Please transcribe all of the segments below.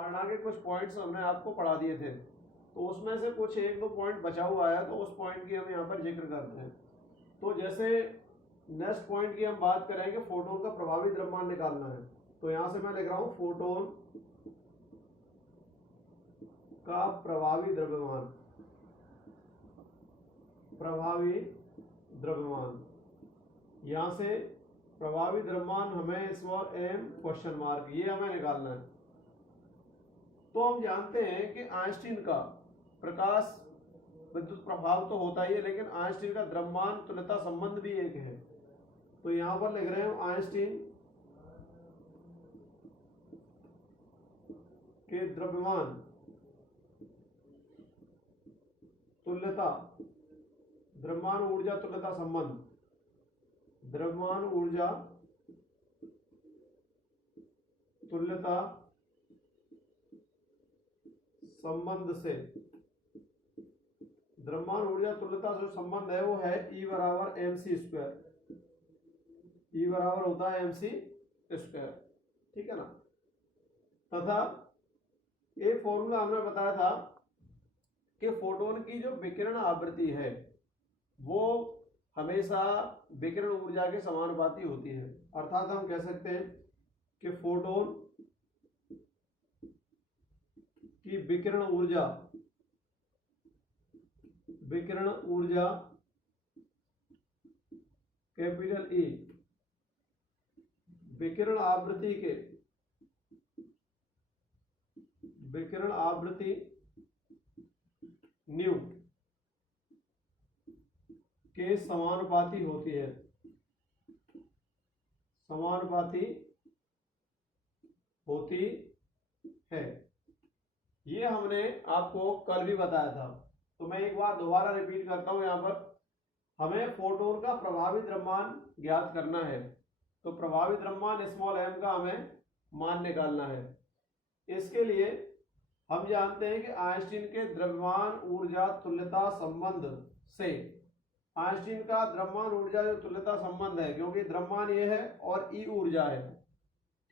धारणा के कुछ पॉइंट्स हमने आपको पढ़ा दिए थे, तो उसमें से कुछ एक दो पॉइंट बचा हुआ है, तो उस पॉइंट की हम यहाँ पर जिक्र करते हैं। तो जैसे नेक्स्ट पॉइंट की हम बात करेंगे, फोटोन का प्रभावी द्रव्यमान निकालना है। तो यहाँ से मैं लिख रहा हूँ फोटोन का प्रभावी द्रव्यमान, प्रभावी द्रव्यमान। यहाँ से प्रभावी द्रव्यमान हमें स्मॉल एम क्वेश्चन मार्क, ये हमें निकालना है। तो हम जानते हैं कि आइंस्टीन का प्रकाश विद्युत प्रभाव तो होता ही है, लेकिन आइंस्टीन का द्रव्यमान तुल्यता संबंध भी एक है। तो यहां पर लिख रहे हैं आइंस्टीन के द्रव्यमान तुल्यता, द्रव्यमान ऊर्जा तुल्यता संबंध, द्रव्यमान ऊर्जा तुल्यता संबंध से, द्रव्यमान ऊर्जा तुल्यता जो संबंध है वो है E बराबर mc स्क्वायर। E बराबर होता है mc स्क्वायर, ठीक है ना। तथा एक फॉर्मूला हमने बताया था कि फोटोन की जो विकिरण आवृत्ति है वो हमेशा विकिरण ऊर्जा के समानुपाती होती है। अर्थात हम कह सकते हैं कि फोटोन की विकिरण ऊर्जा, विकिरण ऊर्जा कैपिटल E विकिरण आवृत्ति के, विकिरण आवृत्ति न्यू के समानुपाती होती है, समानुपाती होती है। ये हमने आपको कल भी बताया था, तो मैं एक बार दोबारा रिपीट करता हूं। यहां पर हमें फोटोन का प्रभावी द्रव्यमान ज्ञात करना है, तो प्रभावी द्रव्यमान स्मॉल m का हमें मान निकालना है। इसके लिए हम जानते हैं कि आइंस्टीन के द्रव्यमान ऊर्जा तुल्यता संबंध से, आइंस्टीन का द्रव्यमान ऊर्जा जो तुल्यता संबंध है, क्योंकि द्रव्यमान ये है और E ऊर्जा है,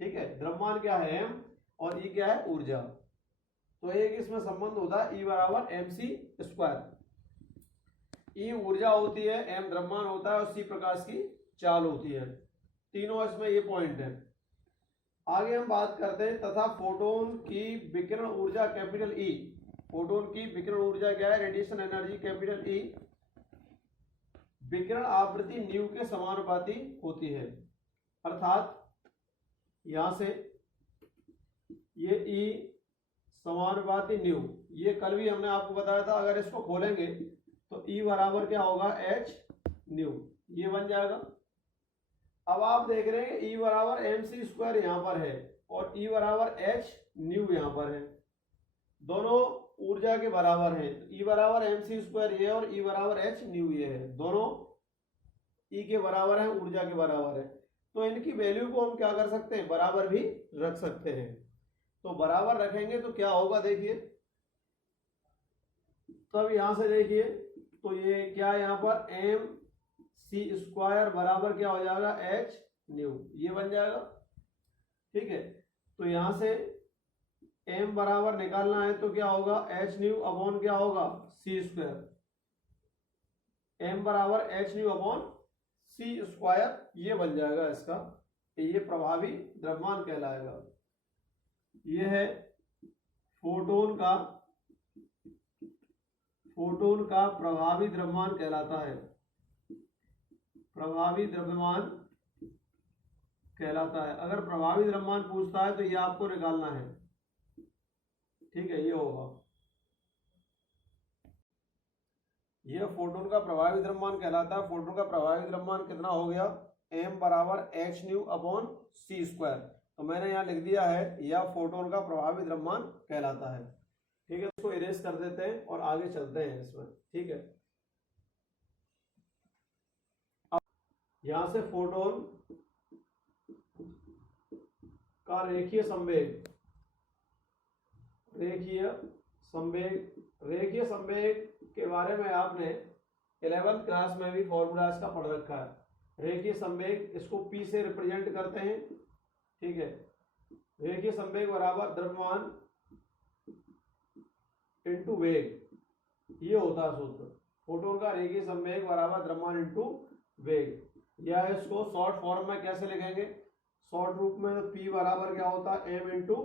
ठीक है। द्रव्यमान क्या है m और E क्या है ऊर्जा, तो एक इसमें संबंध होता है E बराबर mc स्क्वायर। E ऊर्जा होती है, m द्रव्यमान होता है और c प्रकाश की चाल होती है। तीनों इसमें ये पॉइंट है। आगे हम बात करते हैं तथा फोटोन की विकिरण ऊर्जा कैपिटल E, फोटोन की विकिरण ऊर्जा क्या है, रेडिएशन एनर्जी कैपिटल E विकिरण आवृत्ति न्यू के समानुपाती होती है। अर्थात यहां से ये E समानुपाती न्यू, ये कल भी हमने आपको बताया था। अगर इसको खोलेंगे तो E बराबर क्या होगा h न्यू, ये बन जाएगा। अब आप देख रहे हैं E बराबर mc स्क्वायर यहां पर है और E बराबर h न्यू यहां पर है, दोनों ऊर्जा के बराबर है। E बराबर mc स्क्वायर ये और E बराबर h न्यू ये है, दोनों E के बराबर है, ऊर्जा के बराबर है। तो इनकी वैल्यू को हम क्या कर सकते हैं, बराबर भी रख सकते हैं। तो बराबर रखेंगे तो क्या होगा देखिए, तो अब यहां से देखिए, तो ये क्या यहाँ पर mc स्क्वायर बराबर क्या हो जाएगा h न्यू, ये बन जाएगा, ठीक है। तो यहां से m बराबर निकालना है तो क्या होगा h न्यू अपॉन क्या होगा c स्क्वायर, m बराबर h new upon c square, ये बन जाएगा इसका, ये प्रभावी द्रव्यमान कहलाएगा। ये है फोटोन का, फोटोन का प्रभावी द्रव्यमान कहलाता है, प्रभावी द्रव्यमान कहलाता है। अगर प्रभावी द्रव्यमान पूछता है तो ये आपको निकालना है, ठीक है। ये होगा, ये फोटोन का प्रभावी द्रव्यमान कहलाता है। फोटोन का प्रभावी द्रव्यमान कितना हो गया, m बराबर h new upon c square. तो मैंने यहाँ लिख दिया है, यह फोटोन का प्रभावी द्रव्यमान कहलाता है, ठीक है। इसको इरेज कर देते हैं और आगे चलते हैं इसमें, ठीक है। अब यहां से फोटोन का रेखीय संवेग, रेखीय संवेग, रेखीय संवेग के बारे में आपने 11th क्लास में भी फॉर्मूला इसका पढ़ रखा है। रेखीय संवेग, इसको P से रिप्रेजेंट करते हैं, ठीक है। रेखीय संवेग बराबर द्रव्यमान इंटू वेग, ये होता है सूत्र। फोटोन का रेखीय संवेग बराबर द्रव्यमान इंटू वेग। या इसको शॉर्ट फॉर्म में कैसे लिखेंगे, शॉर्ट रूप में P बराबर क्या होता है m इंटू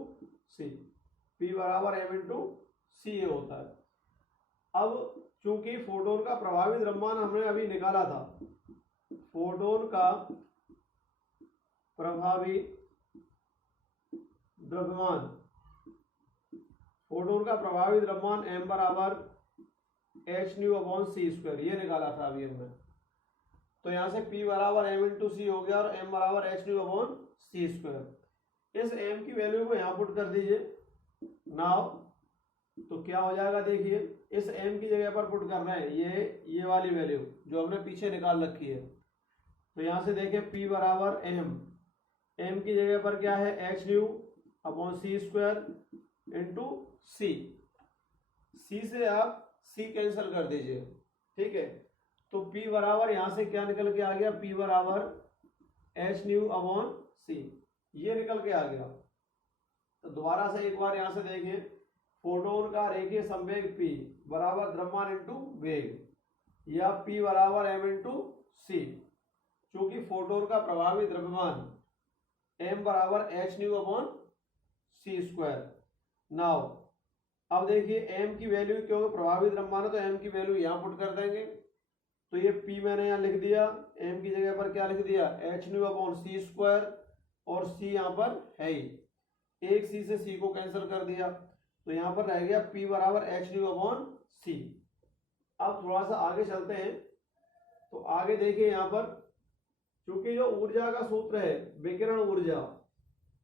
सी, P बराबर m इंटू सी ये होता है। अब चूंकि फोटोन का प्रभावी द्रव्यमान हमने अभी निकाला था, फोटोन का प्रभावी द्रव्यमान, फोटोन का प्रभावी द्रव्यमान m बराबर एच न्यू अपॉन सी स्क्वायर, ये निकाला था अभी हमने। तो यहाँ से P बराबर m इंटू सी हो गया और m बराबर एच न्यू अपॉन सी स्क्वायर। इस m की वैल्यू को यहाँ पुट कर दीजिए नाउ, तो क्या हो जाएगा देखिए, इस m की जगह पर पुट कर रहे हैं ये वाली वैल्यू जो हमने पीछे निकाल रखी है। तो यहाँ से देखिए P बराबर m की जगह पर क्या है एच न्यू अपॉन सी स्क्वायर इंटू सी से आप c कैंसिल कर दीजिए, ठीक है। तो P बराबर यहाँ से क्या निकल के आ गया, P बराबर एच न्यू अपॉन सी, ये निकल के आ गया। तो दोबारा से एक बार यहाँ से देखिए, फोटोन का रेखीय संवेग P बराबर द्रव्यमान इंटू वेग, या P बराबर m इंटू सी। चूंकि फोटोन का प्रभावी द्रव्यमान m बराबर एच न्यू अपॉन सी स्क्वायर। नाउ अब देखिए m की वैल्यू, क्योंकि प्रभावी द्रव्यमान है तो m की वैल्यू यहाँ पुट कर देंगे। तो ये P मैंने यहाँ लिख दिया, m की जगह पर क्या लिख दिया एच न्यू अपॉन सी स्क्वायर, और c यहाँ पर है ही, एक c से c को कैंसिल कर दिया, तो यहाँ पर रह गया P बराबर एच न्यू अपॉन सी। अब थोड़ा सा आगे चलते हैं, तो आगे देखिए यहाँ पर, चूंकि जो ऊर्जा का सूत्र है विकिरण ऊर्जा,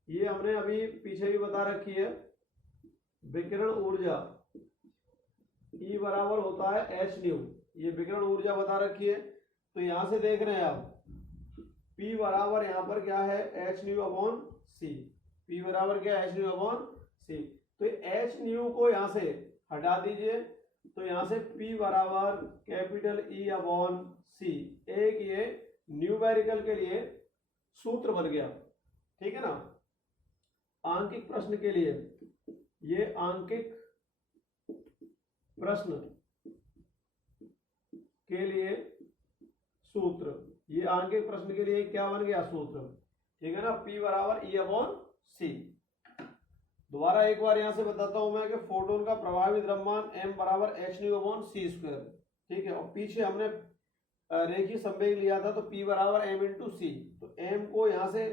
ये हमने अभी पीछे भी बता रखी है, विकिरण ऊर्जा E बराबर होता है एच न्यू, ये विकिरण ऊर्जा बता रखी है। तो यहां से देख रहे हैं आप P बराबर यहाँ पर क्या है एच न्यू अपॉन सी, P बराबर क्या है एच न्यू अपॉन सी। तो एच न्यू को यहाँ से हटा दीजिए, तो यहाँ से P बराबर कैपिटल E अपॉन सी, एक ये न्यूमेरिकल के लिए सूत्र बन गया, ठीक है ना। आंकिक प्रश्न के लिए, ये आंकिक प्रश्न के लिए सूत्र, ये आंकिक प्रश्न के लिए क्या बन गया सूत्र, ठीक है ना, P बराबर E अपॉन सी। दोबारा एक बार यहां से बताता हूं मैं कि फोटोन का प्रभावी द्रव्यमान m बराबर एच न्यू अपॉन सी स्क्वायर, ठीक है। और पीछे हमने रेखीय संवेग लिया था, तो P बराबर m इंटू सी, तो m को यहां से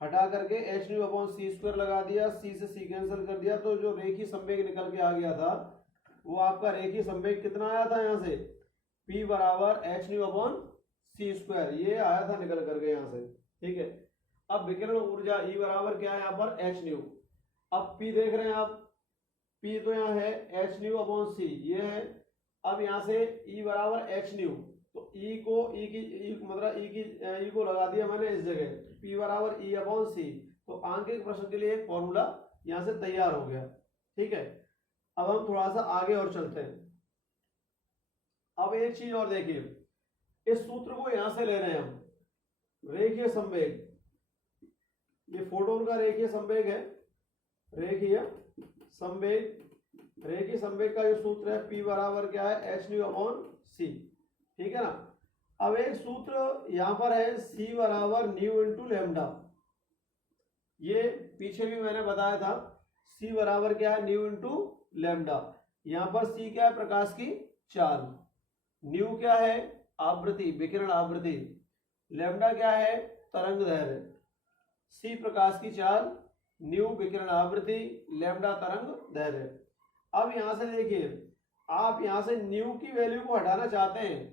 हटा करके एच न्यू अपॉन सी स्क्वायर लगा दिया, c से c कैंसिल कर दिया, तो जो रेखीय संवेग निकल के आ गया था वो आपका रेखीय संवेग कितना आया था यहाँ से P बराबर एच न्यू अपॉन सी स्क्वायर, ये आया था निकल करके यहाँ से, ठीक है। अब विकिरण ऊर्जा E बराबर क्या है यहाँ पर एच न्यू। अब P देख रहे हैं आप, P तो यहाँ है एच न्यू अपॉन सी, ये है। अब यहाँ से E बराबर एच न्यू, तो E को E को लगा दिया मैंने इस जगह, P बराबर E अपॉन सी। तो आंकिक प्रश्न के लिए एक फॉर्मूला यहाँ से तैयार हो गया, ठीक है। अब हम थोड़ा सा आगे और चलते हैं। अब एक चीज और देखिए, इस सूत्र को यहां से ले रहे हैं हम, रेखीय संवेग, ये फोटोन का रेखीय संवेग है, रेखीय संवेग, रेखीय संवेग का जो सूत्र है P बराबर क्या है एच न्यू अपॉन सी, ठीक है ना। अब एक सूत्र यहां पर है C बराबर न्यू इंटू लेमडा, ये पीछे भी मैंने बताया था, C बराबर क्या है न्यू इंटू लेमडा। यहाँ पर C क्या है प्रकाश की चाल, न्यू क्या है आवृत्ति, विकिरण आवृत्ति, लेमडा क्या है तरंग दैर्घ्य। C प्रकाश की चाल, न्यू विकिरण आवृत्ति, लेमडा तरंग दैर्घ्य। अब यहां से देखिए, आप यहां से न्यू की वैल्यू को हटाना चाहते हैं,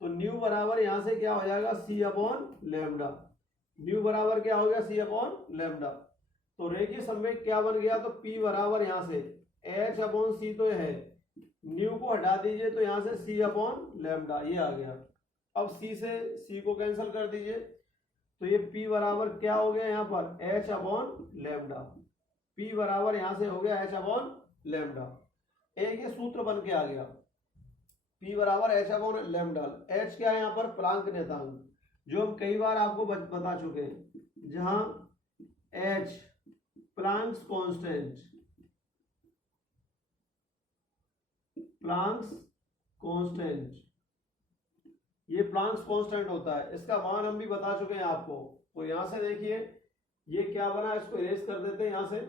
तो न्यू बराबर यहां से क्या हो जाएगा C अपॉन लेमडा, न्यू बराबर क्या हो गया C अपॉन लेमडा। तो रेखीय संवेग क्या बन गया, तो P बराबर यहां से H अपॉन सी, तो है न्यू को हटा दीजिए, तो यहां से C अपॉन लेमडा, ये आ गया। अब C से C को कैंसिल कर दीजिए, तो ये P बराबर क्या हो गया यहाँ पर H अपॉन लेमडा, P बराबर यहां से हो गया H अपॉन लेमडा, एक ये सूत्र बन के आ गया, P बराबर H अपॉन लेमडा। H क्या है यहाँ पर प्लांक नियतांक, जो हम कई बार आपको बता चुके हैं, जहां H Planck's constant, Planck's constant, ये प्लांक्स कांस्टेंट होता है, इसका मान हम भी बता चुके हैं आपको। तो यहां से देखिए ये क्या बना, इसको इरेज कर देते हैं यहां से।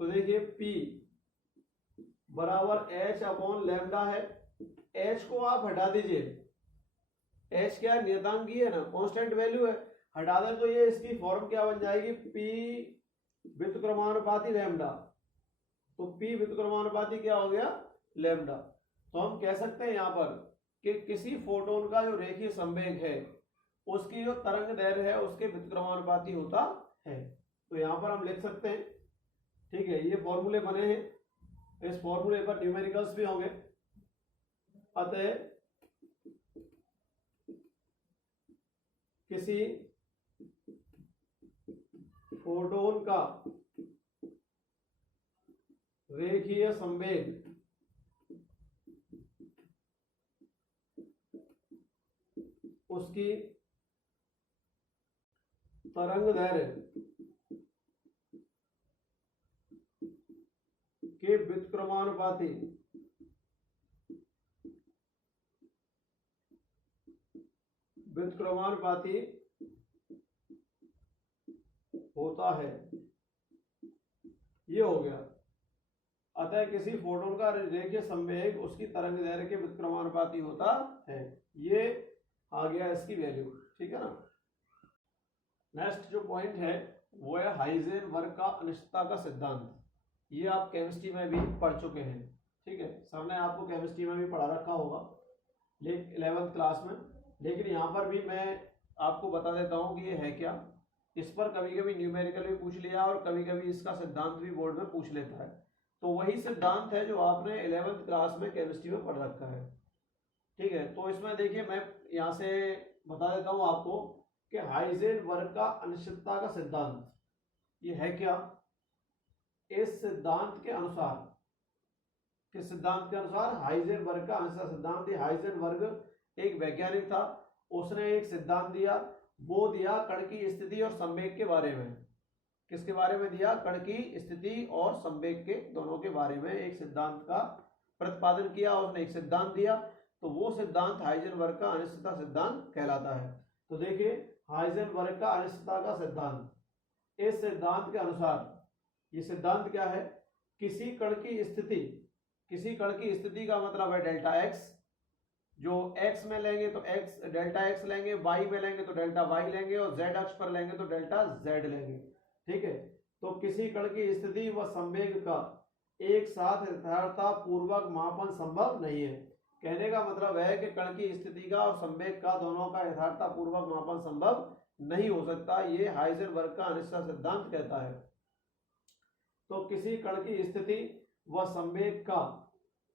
तो देखिए P बराबर H अपॉन लैम्डा है, H को आप हटा दीजिए, H क्या है, नियतांकीय है ना, कांस्टेंट वैल्यू है, हटा दें तो ये इसकी फॉर्म क्या बन जाएगी, P व्युत्क्रमानुपाती लैम्डा। तो P व्युत्क्रमानुपाती क्या हो गया, लैम्डा। तो हम कह सकते हैं यहां पर कि किसी फोटोन का जो रेखीय संवेग है उसकी जो तरंग दैर्घ्य है उसके व्युत्क्रमानुपाती होता है। तो यहां पर हम लिख सकते हैं, ठीक है, ये फॉर्मूले बने हैं, इस फॉर्मूले पर न्यूमेरिकल्स भी होंगे। अतः किसी फोटोन का रेखीय संवेग उसकी तरंग दैर्घ्य के व्युत्क्रमानुपाती होता है, ये हो गया। अतः किसी फोटोन का रेखीय संवेग उसकी तरंग दैर्घ्य के व्युत्क्रमानुपाती होता है, ये आ गया इसकी वैल्यू, ठीक है ना। नेक्स्ट जो पॉइंट है वो है हाइजेनबर्ग का अनिश्चितता का सिद्धांत। ये आप केमिस्ट्री में भी पढ़ चुके हैं, ठीक है, सर ने आपको केमिस्ट्री में भी पढ़ा रखा होगा 11th क्लास में, लेकिन यहाँ पर भी मैं आपको बता देता हूँ कि ये है क्या। इस पर कभी कभी न्यूमेरिकल भी पूछ लिया और कभी कभी इसका सिद्धांत भी बोर्ड में पूछ लेता है। तो वही सिद्धांत है जो आपने 11th क्लास में केमिस्ट्री में पढ़ रखा है, ठीक है। तो इसमें देखिए मैं यहाँ से बता देता हूँ आपको कि हाइजेनबर्ग का अनिश्चितता का सिद्धांत ये है क्या। इस सिद्धांत के अनुसार, किस सिद्धांत के अनुसार, हाइजेनबर्ग का अनिश्चितता सिद्धांत। ये हाइजेनबर्ग एक वैज्ञानिक था, उसने एक सिद्धांत दिया, वो दिया कण की स्थिति और संवेग के बारे में। किसके बारे में दिया, कण की स्थिति और संवेग के दोनों के बारे में एक सिद्धांत का प्रतिपादन किया, उसने एक सिद्धांत दिया। तो वो सिद्धांत हाइजेनबर्ग का अनिश्चितता सिद्धांत कहलाता है। तो देखिए हाइजेनबर्ग का अनिश्चितता का सिद्धांत, इस सिद्धांत के अनुसार, ये सिद्धांत क्या है, किसी कण की स्थिति, किसी कण की स्थिति का मतलब है डेल्टा एक्स, जो x में लेंगे तो x डेल्टा x लेंगे, y में लेंगे तो डेल्टा y लेंगे, और z अक्ष पर लेंगे तो डेल्टा z लेंगे, ठीक है। तो किसी कण की स्थिति व संवेग का एक साथ यथार्थतापूर्वक मापन संभव नहीं है। कहने का मतलब है कि कण की स्थिति का और संवेग का दोनों का यथार्थतापूर्वक मापन संभव नहीं हो सकता, ये हाइजेनबर्ग का अनिश्चितता सिद्धांत कहता है। तो किसी कण की स्थिति व संवेग का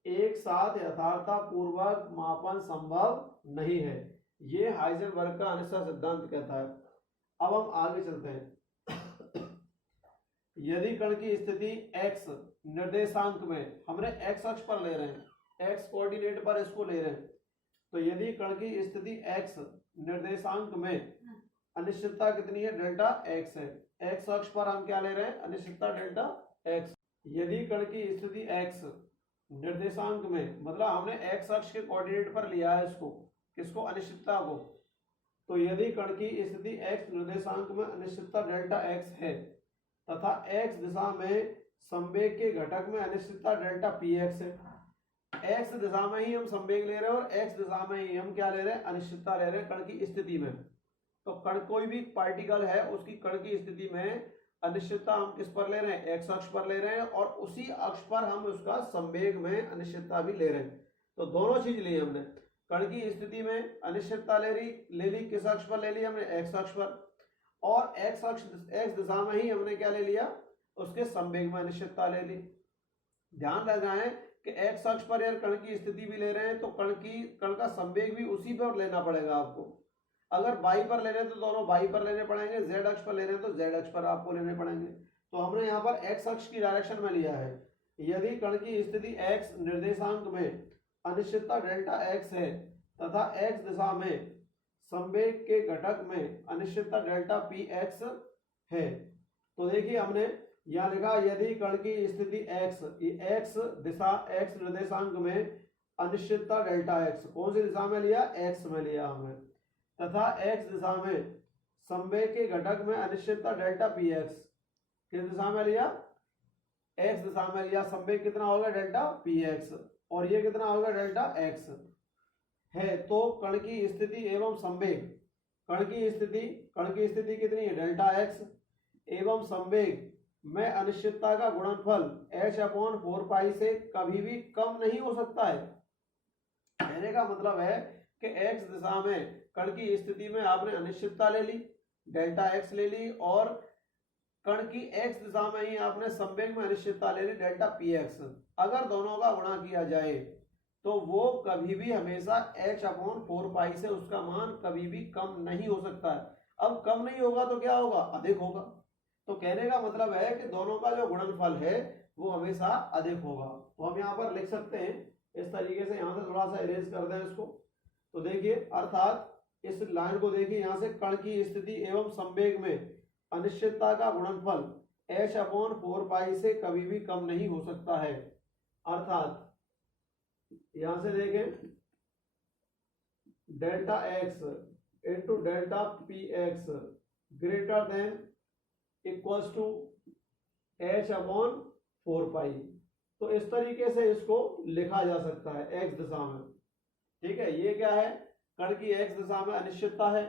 एक साथ यथार्थतापूर्वक मापन संभव नहीं है, ये हाइजेनबर्ग का अनिश्चितता सिद्धांत कहता है। अब हम आगे चलते हैं। यदि कण की स्थिति x निर्देशांक में, हमने x अक्ष पर ले रहे हैं, x कोऑर्डिनेट पर इसको ले रहे हैं, तो यदि कण की स्थिति x निर्देशांक में अनिश्चितता कितनी है, डेल्टा x है, x अक्ष पर हम क्या ले रहे हैं, अनिश्चितता डेल्टा x। यदि कण की स्थिति x निर्देशांक में, मतलब हमने x अक्ष के कोऑर्डिनेट पर लिया है इसको, किसको, अनिश्चितता को। तो यदि कण की स्थिति x निर्देशांक में अनिश्चितता डेल्टा x है तथा x दिशा में संवेग के घटक में अनिश्चितता डेल्टा px है, x दिशा में ही हम संवेग ले रहे हैं और x दिशा में ही हम क्या ले रहे हैं, अनिश्चितता ले रहे हैं कण की स्थिति में। तो कण कोई भी पार्टिकल है उसकी कण की स्थिति में अनिश्चितता हम किस पर ले रहे हैं, x अक्ष पर ले रहे हैं, और उसी अक्ष पर हम उसका संवेग में अनिश्चितता भी ले रहे हैं। तो दोनों चीज ली हमने, कण की स्थिति में अनिश्चितता ले ली किस अक्ष पर ले ली हमने, x अक्ष पर, और x अक्ष x दिशा में ही हमने क्या ले लिया, उसके संवेग में अनिश्चितता ले ली। ध्यान रखना है कि x अक्ष पर यार कण की स्थिति भी ले रहे हैं तो कण का संवेग भी उसी पर लेना पड़ेगा आपको। अगर y पर ले रहे हैं तो दोनों y पर लेने पड़ेंगे, z अक्ष पर ले रहे हैं तो z अक्ष पर आपको लेने पड़ेंगे। तो हमने यहाँ पर x अक्ष की डायरेक्शन में लिया है। यदि कण की स्थिति x निर्देशांक में अनिश्चितता डेल्टा x है तथा x दिशा में संवेग के घटक में अनिश्चितता डेल्टा px है, तो देखिए हमने यहाँ लिखा यदि कण की स्थिति x, x दिशा, x निर्देशांक में अनिश्चितता डेल्टा x, कौन सी दिशा में लिया, x में लिया हमने, तथा x दिशा में संवेग के घटक में अनिश्चितता डेल्टा px, किस दिशा में लिया, x दिशा में लिया, संवेग कितना होगा डेल्टा px, और ये कितना होगा डेल्टा x है। तो कण की स्थिति एवं संवेग, कण की स्थिति कितनी है, डेल्टा x, एवं संवेग में अनिश्चितता का गुणनफल h/4 से कभी भी कम नहीं हो सकता है। कहने का मतलब है कि x दिशा में कण की स्थिति में आपने अनिश्चितता ले ली, डेल्टा x ले ली, और कण की x दिशा में ही आपने संवेग में अनिश्चितता ले ली, डेल्टा px। अगर दोनों का गुणा किया जाए तो वो कभी भी हमेशा h/4 से उसका मान कभी भी कम नहीं हो सकता है। अब कम नहीं होगा तो क्या होगा, अधिक होगा। तो कहने का मतलब है कि दोनों का जो गुणनफल है वो हमेशा अधिक होगा। तो हम यहाँ पर लिख सकते हैं इस तरीके से, यहाँ से थोड़ा सा इरेज कर दें इसको। तो देखिए, अर्थात इस लाइन को देखिए, यहाँ से कण की स्थिति एवं संवेग में अनिश्चितता का गुणनफल h/4 से कभी भी कम नहीं हो सकता है। अर्थात यहां से देखें, delta x into delta px greater than equals to h/4। तो इस तरीके से इसको लिखा जा सकता है x दिशा में। ठीक है, ये क्या है, कण की x दिशा में अनिश्चितता है,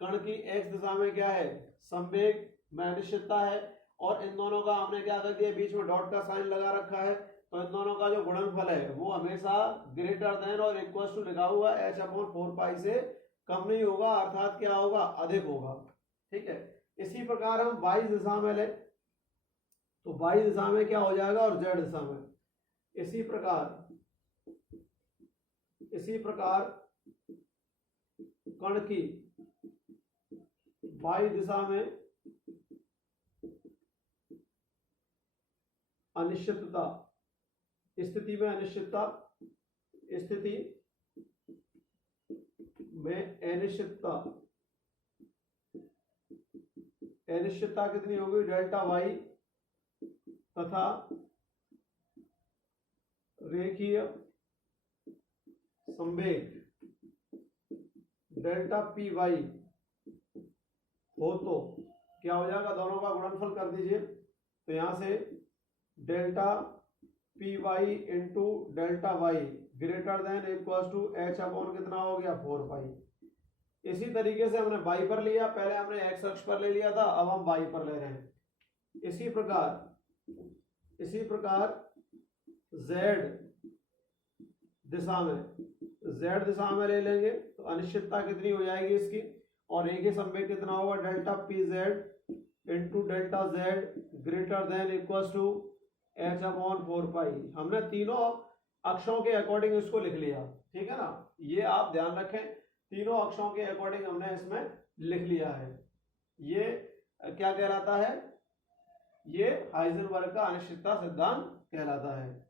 कण की x दिशा में क्या है, संवेग में अनिश्चितता है, और इन दोनों का हमने क्या कर दिया, बीच में डॉट का साइन लगा रखा है। तो इन दोनों का जो गुणनफल है वो हमेशा ग्रेटर देन और इक्वल टू लिखा हुआ h/4 से कम नहीं होगा, अर्थात क्या होगा, अधिक होगा। ठीक है, इसी प्रकार हम y दिशा में ले, तो y दिशा में क्या हो जाएगा, और z दिशा में इसी प्रकार कण की y दिशा में अनिश्चितता, स्थिति में अनिश्चितता, स्थिति में अनिश्चितता कितनी होगी, डेल्टा y, तथा रेखीय संवेग डेल्टा py हो तो क्या हो जाएगा, दोनों का गुणनफल कर दीजिए। तो यहां से delta py into delta y greater than equal to h/ कितना हो गया, 4 इसी तरीके से हमने y पर लिया, पहले हमने x अक्ष पर ले लिया था, अब हम y पर ले रहे हैं। इसी प्रकार z दिशा में ले लेंगे तो अनिश्चितता कितनी हो जाएगी इसकी, और एक ही संवेग कितना होगा, delta pz into delta z greater than equal to h/4। हमने तीनों अक्षों के अकॉर्डिंग इसको लिख लिया। ठीक है ना, ये आप ध्यान रखें, तीनों अक्षों के अकॉर्डिंग हमने इसमें लिख लिया है। ये क्या कहलाता है, ये हाइजेनबर्ग का अनिश्चितता सिद्धांत कहलाता है।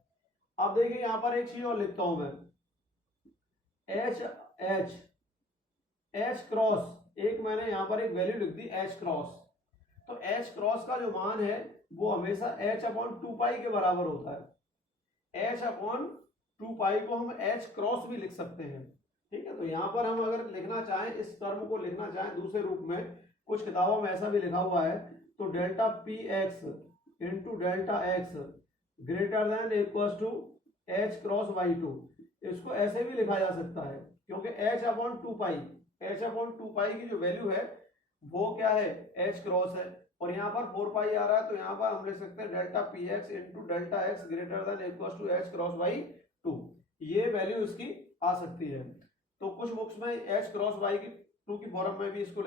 अब देखिए यहां पर एक चीज और लिखता हूं मैं, एच क्रॉस, एक मैंने यहां पर एक वैल्यू लिख दी h क्रॉस। तो h क्रॉस का जो मान है वो हमेशा h/2 के बराबर होता है। h/2 को हम h क्रॉस भी लिख सकते हैं। ठीक है, तो यहां पर हम अगर लिखना चाहें, इस टर्म को लिखना चाहें दूसरे रूप में, कुछ किताबों में ऐसा भी लिखा हुआ है, तो delta px into delta x greater than equal to h cross y2, इसको ऐसे भी लिखा जा सकता है, क्योंकि h/2 की जो वैल्यू है वो क्या है, h क्रॉस है, और यहाँ पर 4 आ रहा है, तो यहाँ पर हम लिख सकते हैं delta px into delta x greater than equal to h cross y2, ये वैल्यू इसकी आ सकती है। तो कुछ बुक्स में h क्रॉस y2 की फॉर्म में भी इसको